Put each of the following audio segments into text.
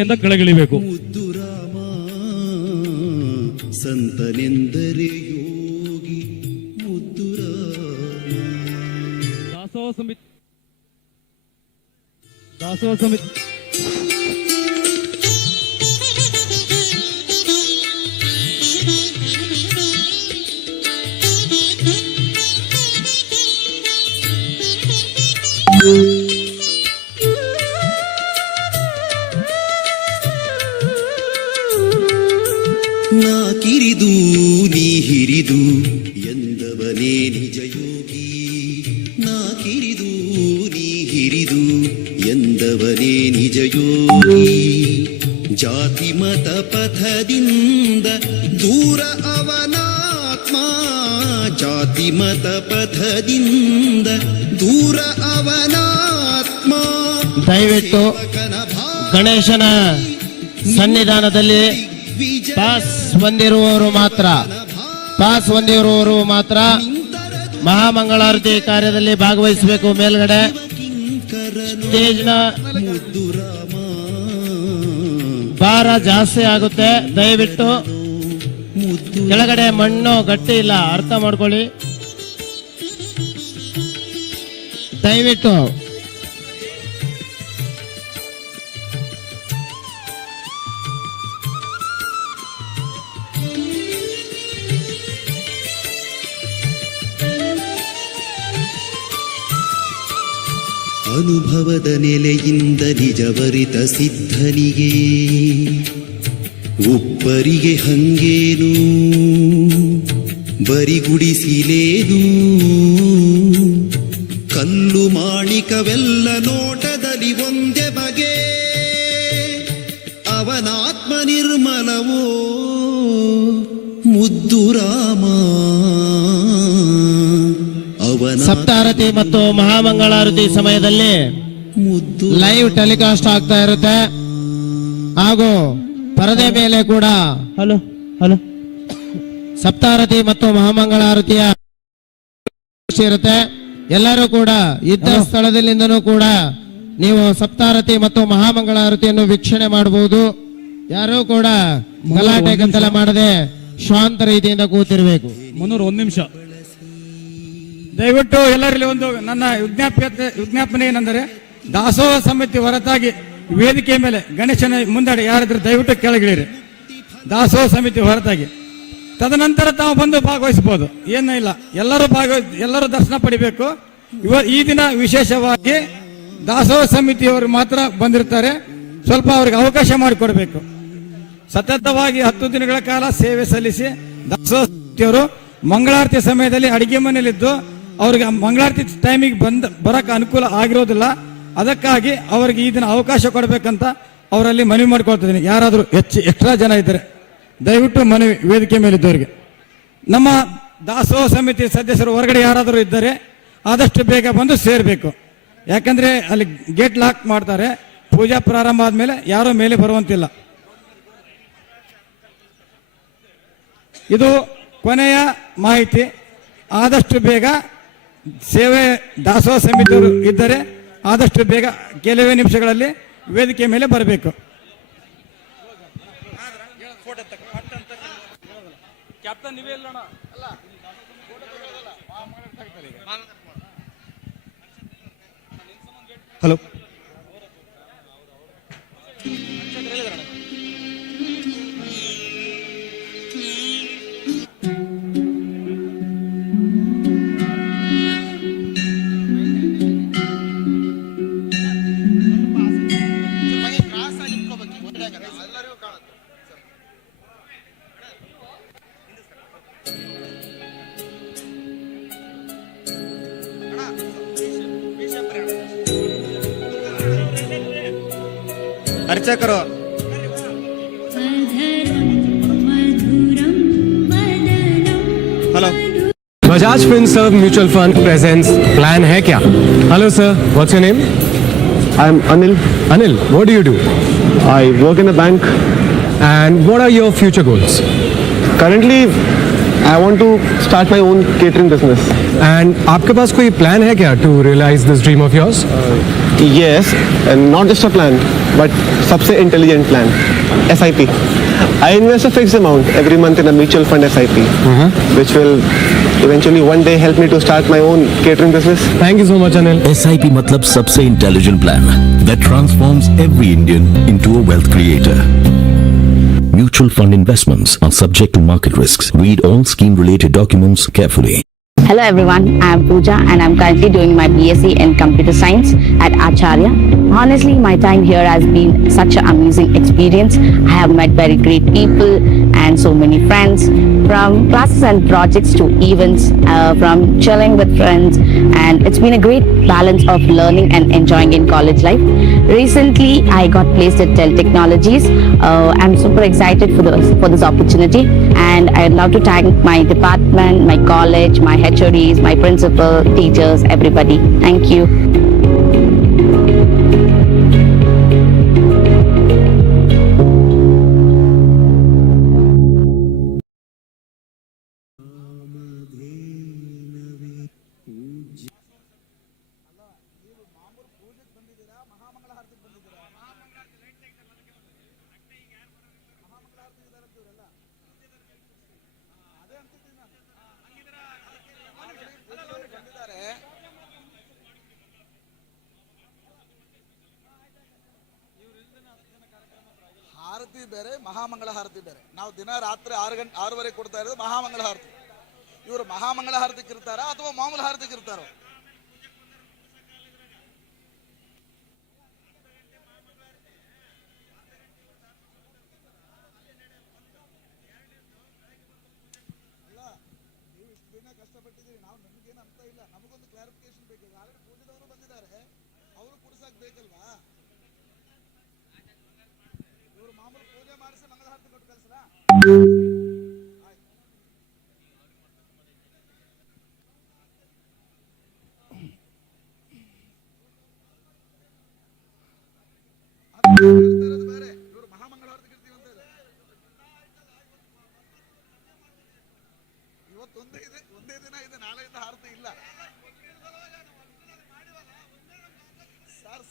ಅಂತ ಕೆಳಗಿಳಿಬೇಕು. ಮುದ್ದು ರಾಮ ಸಂತನೆಂದರೆ ಯೋಗಿ ಮುದ್ದು ರಾಮ ದಾಸೋಹ ಸಮಿತಿ ದಾಸೋಹ ಸಮಿತಿ ಎಂದವನೇ ನಿಜ ಯೋಗಿ ನಾ ಕಿರಿದು ನೀ ಹಿರಿದು ಎಂದವನೇ ನಿಜ ಯೋಗಿ. ಜಾತಿ ಮತ ಪಥದಿಂದ ದೂರ ಅವನಾತ್ಮ ಜಾತಿ ಮತ ಪಥದಿಂದ ದೂರ ಅವನಾತ್ಮ. ದಯವಿಟ್ಟು ಗಣೇಶನ ಸನ್ನಿಧಾನದಲ್ಲಿ ಬಂದಿರುವವರು ಪಾಸ್ ಹೊಂದಿರುವವರು ಮಾತ್ರ. ಪಾಸ್ ಹೊಂದಿರುವವರು ಮಾತ್ರ ಮಹಾಮಂಗಳಾರತಿ ಕಾರ್ಯದಲ್ಲಿ ಭಾಗವಹಿಸಬೇಕು. ಮೇಲ್ಗಡೆ ಸ್ಟೇಜ್ನ ಭಾರ ಜಾಸ್ತಿ ಆಗುತ್ತೆ. ದಯವಿಟ್ಟು ಕೆಳಗಡೆ ಮಣ್ಣು ಗಟ್ಟಿ ಇಲ್ಲ, ಅರ್ಥ ಮಾಡ್ಕೊಳ್ಳಿ. ದಯವಿಟ್ಟು ಅನುಭವದ ನೆಲೆಯಿಂದ ನಿಜವರಿತ ಸಿದ್ಧನಿಗೆ. ಒಬ್ಬರಿಗೆ ಹಂಗೇನು, ಬರಿಗುಡಿಸಿಲೇನು. ಕಲ್ಲು ಮಾಣಿಕವೆಲ್ಲ ನೋಟದಲ್ಲಿ ಒಂದೇ ಬಗೆ. ಅವನಾತ್ಮ ನಿರ್ಮಲವೋ, ಮುದ್ದು ರಾಮ. ಸಪ್ತಾರತಿ ಮತ್ತು ಮಹಾಮಂಗಳಾರತಿ ಸಮಯದಲ್ಲಿ ಲೈವ್ ಟೆಲಿಕಾಸ್ಟ್ ಆಗ್ತಾ ಇರುತ್ತೆ. ಹಾಗೂ ಪರದೆ ಮೇಲೆ ಕೂಡ ಹಲೋ ಹಲೋ. ಸಪ್ತಾರತಿ ಮತ್ತು ಮಹಾಮಂಗಳಾರತಿಯ ಇರುತ್ತೆ. ಎಲ್ಲರೂ ಕೂಡ ಇದ್ದ ಸ್ಥಳದಲ್ಲಿಂದನೂ ಕೂಡ ನೀವು ಸಪ್ತಾರತಿ ಮತ್ತು ಮಹಾಮಂಗಳಾರತಿಯನ್ನು ವೀಕ್ಷಣೆ ಮಾಡಬಹುದು. ಯಾರೂ ಕೂಡ ಗಲಾಟೆ ಗದ್ದಲ ಮಾಡದೆ ಶಾಂತ ರೀತಿಯಿಂದ ಕೂತಿರ್ಬೇಕು. ಮುನ್ನೂರು ಒಂದ್ ನಿಮಿಷ. ದಯವಿಟ್ಟು ಎಲ್ಲರಲ್ಲಿ ಒಂದು ನನ್ನ ವಿಜ್ಞಾಪ್ಯತೆ, ವಿಜ್ಞಾಪನೆ ಏನೆಂದರೆ, ದಾಸೋಹ ಸಮಿತಿ ಹೊರತಾಗಿ ವೇದಿಕೆ ಮೇಲೆ ಗಣೇಶನ ಮುಂದಡೆ ಯಾರಾದ್ರೂ ದಯವಿಟ್ಟು ಕೆಳಗಿಳಿರಿ. ದಾಸೋಹ ಸಮಿತಿ ಹೊರತಾಗಿ. ತದನಂತರ ತಾವು ಬಂದು ಭಾಗವಹಿಸಬಹುದು. ಏನೂ ಇಲ್ಲ. ಎಲ್ಲರೂ ಭಾಗವಹಿ ಎಲ್ಲರೂ ದರ್ಶನ ಪಡಿಬೇಕು. ಇವ, ಈ ದಿನ ವಿಶೇಷವಾಗಿ ದಾಸೋಹ ಸಮಿತಿಯವರು ಮಾತ್ರ ಬಂದಿರ್ತಾರೆ. ಸ್ವಲ್ಪ ಅವ್ರಿಗೆ ಅವಕಾಶ ಮಾಡಿಕೊಡ್ಬೇಕು. ಸತತವಾಗಿ ಹತ್ತು ದಿನಗಳ ಕಾಲ ಸೇವೆ ಸಲ್ಲಿಸಿ ದಾಸೋಹರು ಮಂಗಳಾರತಿ ಸಮಯದಲ್ಲಿ ಅಡಿಗೆ ಮನೆಯಲ್ಲಿದ್ದು ಅವ್ರಿಗೆ ಮಂಗಳಾರತಿ ಟೈಮಿಗೆ ಬಂದು ಬರಕ್ಕೆ ಅನುಕೂಲ ಆಗಿರೋದಿಲ್ಲ. ಅದಕ್ಕಾಗಿ ಅವ್ರಿಗೆ ಈ ದಿನ ಅವಕಾಶ ಕೊಡಬೇಕಂತ ಅವರಲ್ಲಿ ಮನವಿ ಮಾಡ್ಕೊಳ್ತಿದ್ದೀನಿ. ಯಾರಾದರೂ ಹೆಚ್ಚು ಎಕ್ಸ್ಟ್ರಾ ಜನ ಇದ್ದಾರೆ ದಯವಿಟ್ಟು ಮನವಿ ವೇದಿಕೆ ಮೇಲಿದ್ದವರಿಗೆ. ನಮ್ಮ ದಾಸೋಹ ಸಮಿತಿ ಸದಸ್ಯರು ಹೊರಗಡೆ ಯಾರಾದರೂ ಇದ್ದರೆ ಆದಷ್ಟು ಬೇಗ ಬಂದು ಸೇರಬೇಕು. ಯಾಕಂದರೆ ಅಲ್ಲಿ ಗೇಟ್ ಲಾಕ್ ಮಾಡ್ತಾರೆ. ಪೂಜಾ ಪ್ರಾರಂಭ ಆದಮೇಲೆ ಯಾರೂ ಮೇಲೆ ಬರುವಂತಿಲ್ಲ. ಇದು ಕೊನೆಯ ಮಾಹಿತಿ. ಆದಷ್ಟು ಬೇಗ ಸೇವೆ ದಾಸೋಹ ಸಮಿತಿಯವರು ಇದ್ದರೆ ಆದಷ್ಟು ಬೇಗ ಕೆಲವೇ ನಿಮಿಷಗಳಲ್ಲಿ ವೇದಿಕೆ ಮೇಲೆ ಬರಬೇಕು. ಹಲೋ. ಅರ್ಚಕರು मधुरं वदनं hello Bajaj FinServ Mutual Fund presents Plan Hai Kya? Hello sir, what's your name? I'm Anil. Anil, what do you do? I work in a bank. And what are your future goals? Currently, I want to start my own catering business. And आपके पास कोई plan है क्या to realize this dream of yours? Yes, and not just a plan, but सबसे intelligent plan. SIP. I invest a fixed amount every month in a mutual fund SIP, which will eventually one day help me to start my own catering business. Thank you so much, Anil. SIP मतलब सबसे intelligent plan that transforms every Indian into a wealth creator. Mutual fund investments are subject to market risks. Read all scheme related documents carefully. Hello everyone, I am Pooja and I'm currently doing my BSc in Computer Science at Acharya. Honestly, my time here has been such an amazing experience. I have met very great people and so many friends from classes and projects to events, uh, from chilling with friends and it's been a great balance of learning and enjoying in college life. Recently, I got placed at Dell Technologies. Uh, I'm super excited for this, for this opportunity and I'd love to thank my department, my college, my HODs, my principal, teachers, everybody. Thank you. ಬೇರೆ ಮಹಾಮಂಗಳ ಹಾರತಿ ಬೇರೆ ನಾವು ದಿನ ರಾತ್ರಿ ಆರು ಗಂಟೆ ಆರೂವರೆಗೆ ಕೊಡ್ತಾ ಇರೋದು ಮಹಾಮಂಗಳ ಹಾರತಿ ಇವರು ಮಹಾಮಂಗಳ ಹಾರತಿಗೆ ಇರ್ತಾರ? ಅಥವಾ ಮಾಮೂಲು ಹಾರತಿಗೆ ಇರ್ತಾರೋ ಅರ್ಥ ಇಲ್ಲ. ನಮಗೊಂದು ಕ್ಲಾರಿಫಿಕೇಶನ್ ಬೇಕು. ಆಲ್ರೆಡಿ ಪೂಜೆದವರು ಬಂದಿದ್ದಾರೆ. ಅವರು ಕುಡಿಸಕ್ ಬೇಕಲ್ವಾ ಇವರು ಮಾಮೂಲು ಪೂಜೆ ಮಾಡಿಸಿ ಮಂಗಳಾರತಿ ಕೊಟ್ಟು ಕಳಿಸಲಾ ಬೇರೆ ಇವರು ಮಹಾಮಂಗಳಾರತಿ ಇರ್ತೀವಿ ಅಂತ ಇದೆ ಇವತ್ತು ಒಂದೇ ಇದೆ ಒಂದೇ ದಿನ ಇದೆ ನಾಳೆಯಿಂದ ಹಾರತಿ ಇಲ್ಲ ಸರ್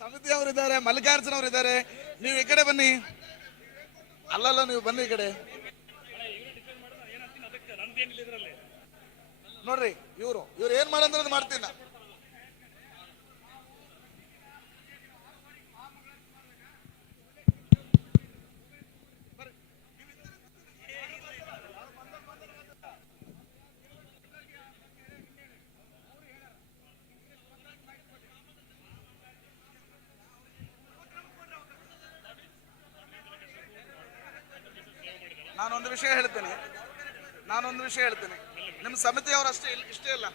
ಸಮಿತಿ ಅವರಿದ್ದಾರೆ ಮಲ್ಲಿಕಾರ್ಜುನ ಅವರಿದ್ದಾರೆ. ನೀವು ಈ ಕಡೆ ಬನ್ನಿ. ಅಲ್ಲಲ್ಲ ನೀವು ಬನ್ನಿ ಈ ಕಡೆ. ನೋಡ್ರಿ ಇವರು ಇವ್ರು ಏನ್ ಮಾಡಂದ್ರೆ ಮಾಡ್ತೀನಿ. ನಾನು ನಾನೊಂದು ವಿಷಯ ಹೇಳ್ತೇನೆ. ನಾನೊಂದು ವಿಷಯ ಹೇಳ್ತೇನೆ. ನಿಮ್ಮ ಸಮಿತಿಯವರು ಅಷ್ಟೇ ಇಲ್ಲ ಇಷ್ಟೇ ಇಲ್ಲ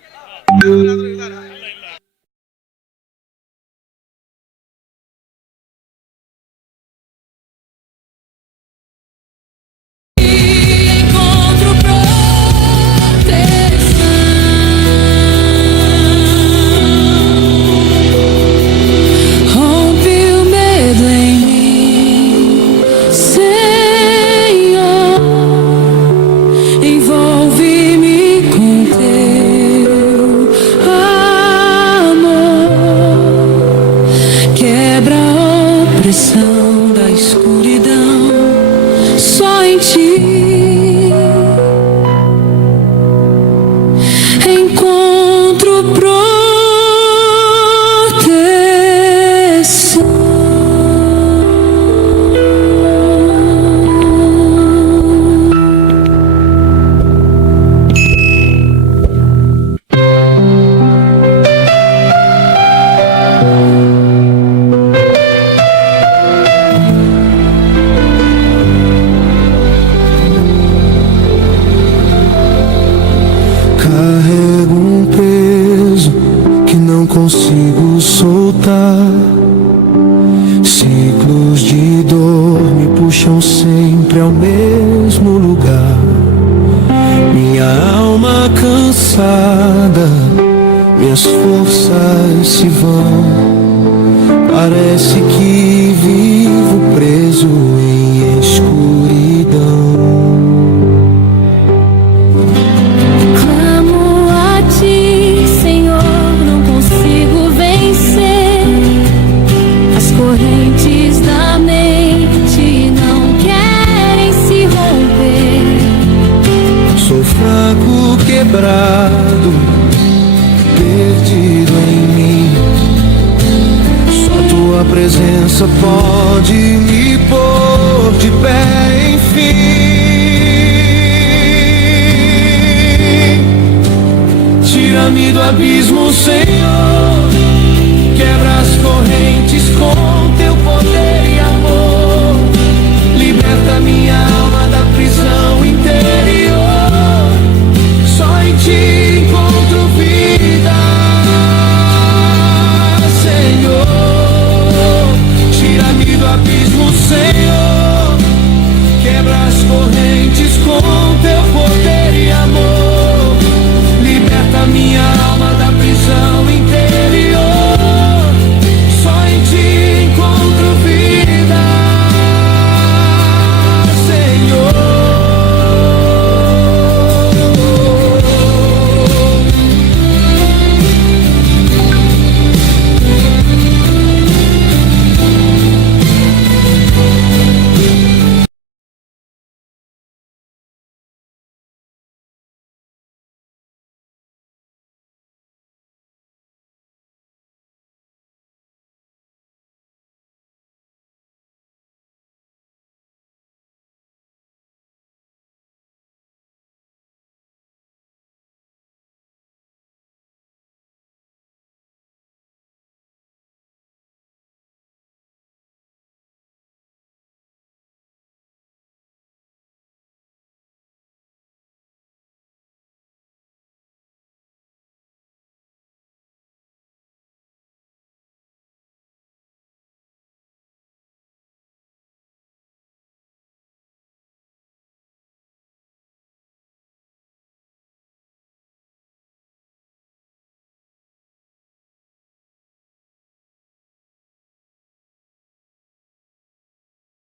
upon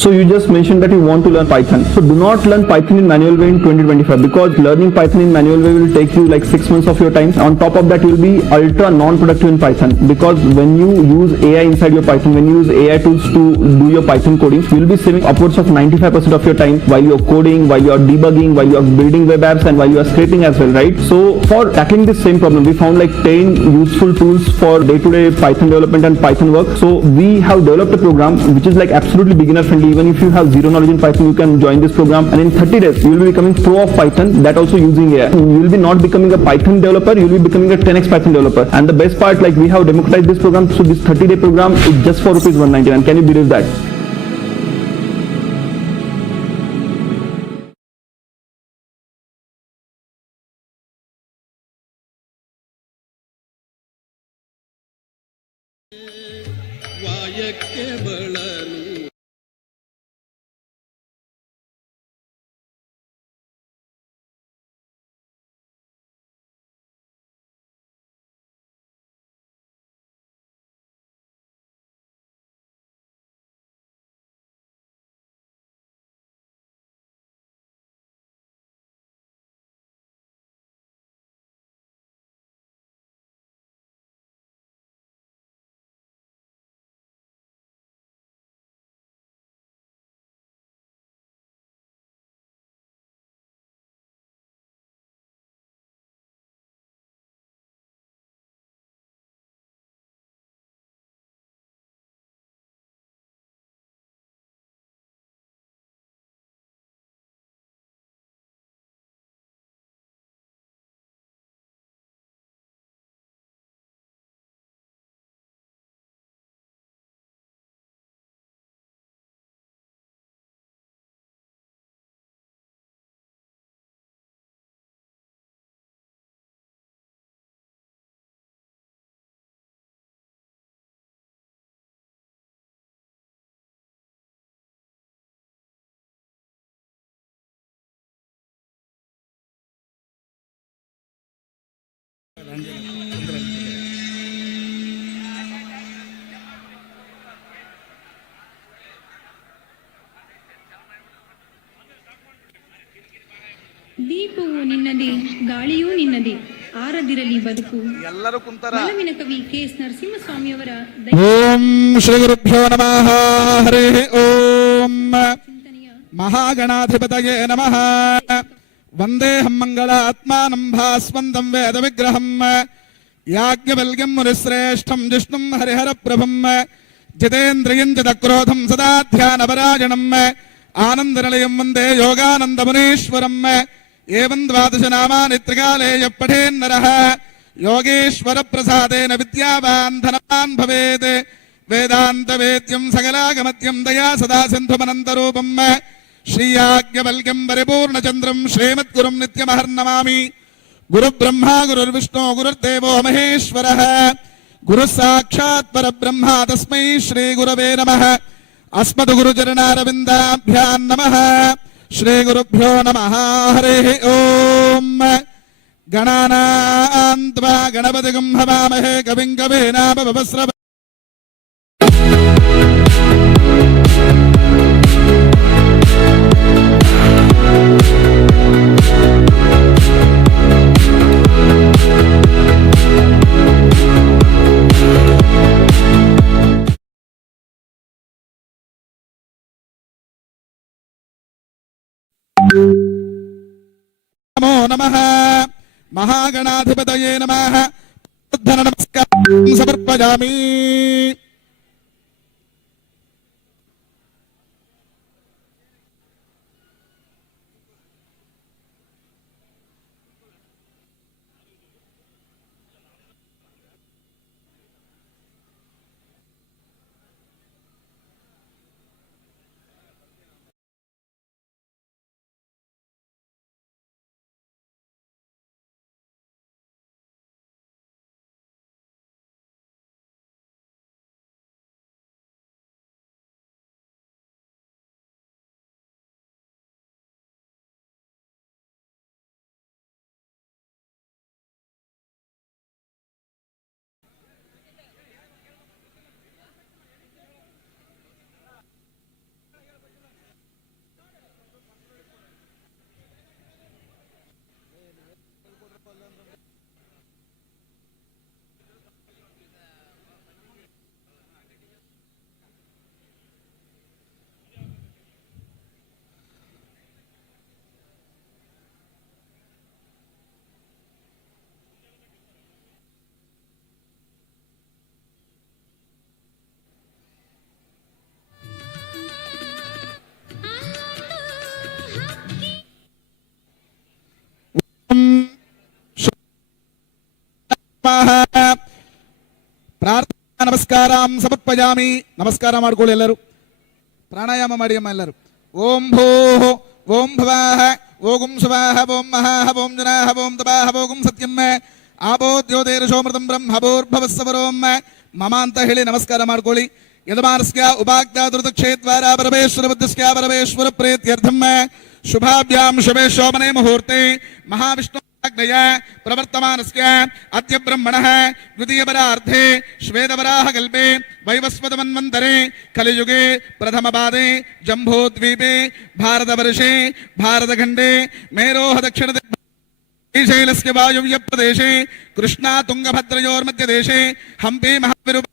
So you just mentioned that you want to learn Python. So do not learn Python in manual way in 2025 because learning Python in manual way will take you like six months of your time. On top of that, you will be ultra non-productive in Python because when you use AI inside your Python, when you use AI tools to do your Python coding, you will be saving upwards of 95% of your time while you're coding, while you're debugging, while you're building web apps and while you are scraping as well, right? So for tackling this same problem, we found like 10 useful tools for day-to-day Python development and Python work. So we have developed a program which is like absolutely beginner friendly. Even if you have zero knowledge in Python, you can join this program and in 30 days, you will be becoming pro of Python that also using AI. You will be not becoming a Python developer, you will be becoming a 10x Python developer. And the best part, like we have democratized this program. So this 30 day program is just for rupees 199. Can you believe that? ದೀಪವು ನಿನ್ನದೇ ಗಾಳಿಯೂ ನಿನ್ನದೇ ಆರದಿರಲಿ ಬದುಕು ಎಲ್ಲರೂ ಕುಂತಾರ ಬಲವಿನ ಕವಿ K S ನರಸಿಂಹಸ್ವಾಮಿಯವರ ಓಂ ಶ್ರೀ ಗುರುಭ್ಯೋ ನಮಃ ಹರಿ ಓಂ ಚಿಂತನೆಯ ಮಹಾಗಣಾಧಿಪತಯೇ ನಮಃ ವಂದೇಹಂ ಮಂಗಳಾತ್ಮಾನಂ ಭಾಸ್ವಂದಂ ವೇದ ವಿಗ್ರಹಂ ಯಾಜ್ಞವಲ್ಕ್ಯಂ ಮುನಿಶ್ರೇಷ್ಠಂ ಜಿಷ್ಣುಂ ಹರಿಹರ ಪ್ರಭಂ ಜಿತೇಂದ್ರಿಯಂಜದ ಸದಾ ಧ್ಯಾನಪರಾಯಣಂ ಆನಂದನಿಲಯಂ ವಂದೇ ಯೋಗಾನಂದಮುನೀಶ್ವರಂ ಏವಂ ఏం ద్వాదశ నామాని త్రికాలేయ పఠేన్నర యోగేశ్వర ప్రసాదేన విద్యావాన్ ధనవాన్ భవేత్ వేదాంత వేద్యం సకలాగమత్యం దయా సదా సింధుమనంతరూపం శ్రీయాజ్ఞవల్క్యం పరిపూర్ణచంద్రం శ్రీమద్గురుం నిత్యమహర్నమామి గురుబ్రహ్మ గురుర్విష్ణు గురుర్దేవో మహేశ్వర గురుసాక్షాత్ పరబ్రహ్మ తస్మై శ్రీగురవే నమ అస్మద్గురుచరణారవిందాభ్యాం నమ श्रीगुरुभ्यो नमः हरिः ॐ गणानान्त्वा गणपतिगुं हवामहे कविं कवीनापवस्र నమో నమ మహాగణాధిపతయే నమ నమస్కారం సమర్పయామి ಪ್ರಾರ್ಥನಾ ನಮಸ್ಕಾರಂ ಸಮರ್ಪಯಾಮಿ. ನಮಸ್ಕಾರ ಮಾಡ್ಕೊಳ್ಳಿ ಎಲ್ಲರೂ. ಪ್ರಾಣಾಯಾಮ ಮಾಡಿ ಅಮ್ಮ ಎಲ್ಲರೂ. ಓಂ ಭೋ, ಓಂ ಭವಾಹ, ಓಗುಂ ಶುಭಾಹ ಓಂ ಮಹಾಹ, ಓಂ ಜನಾಹ, ಓಂ ತಪಾಹ, ಓಗುಂ ಸತ್ಯಂ ಆಪೋ ಬ್ರಹ್ಮ ಬ್ರಹ್ಮಭೂರ್ಭವಸ್ಸವರೋಂ ಮಮ ಅಂತ ಹೇಳಿ ನಮಸ್ಕಾರ ಮಾಡ್ಕೊಳ್ಳಿ. ಯಜಮಾನಸ್ಯ ಉಪಾಜ್ಞಾ ದುರ್ದಕ್ಷೇದ್ವಾರ ಪರಮೇಶ್ವರ, ಬುದ್ಧಸ್ಯ, ಪರಮೇಶ್ವರ ಪ್ರೇತ್ಯರ್ಥಂ ಶುಭಾಭ್ಯಾಂ ಶುಭೇ ಶೋಭನೆ ಮುಹೂರ್ತೆ. ಮಹಾವಿಷ್ಣು प्रवर्तमान अग्नय प्रवर्तमानस्य अद्य ब्रह्मणः द्वितीयपरार्धे श्वेतवराहकल्पे वैवस्वतमन्वन्तरे कलियुगे प्रथमपादे जम्बोद्वीपे भारतवर्षे भारतखण्डे मेरोह दक्षिण Shrishailya श्रीशैलस्य वायव्यप्रदेशे Krishna तुङ्गभद्रयोर्मध्यदेशे Hampi महाविरुप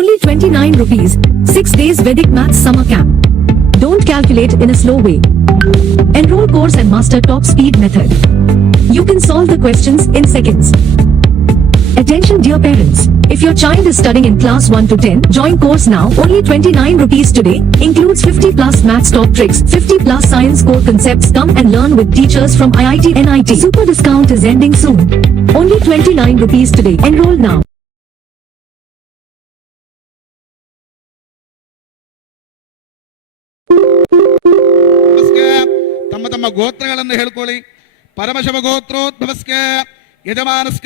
Only 29 rupees. 6 days Vedic Maths Summer Camp. Don't calculate in a slow way. Enroll course and master top speed method. You can solve the questions in seconds. Attention dear parents. If your child is studying in class 1 to 10, join course now. Only 29 rupees today. Includes 50 plus maths top tricks, 50 plus science core concepts. Come and learn with teachers from IIT NIT. Super discount is ending soon. Only 29 rupees today. Enroll now. ತಮ್ಮ ತಮ್ಮ ಗೋತ್ರಗಳನ್ನು ಹೇಳ್ಕೊಳ್ಳಿ ಪರಮಶವ ಗೋತ್ರೋದ್ಭವಸ್ಕ ಯಜಮಾನಸ್ಕ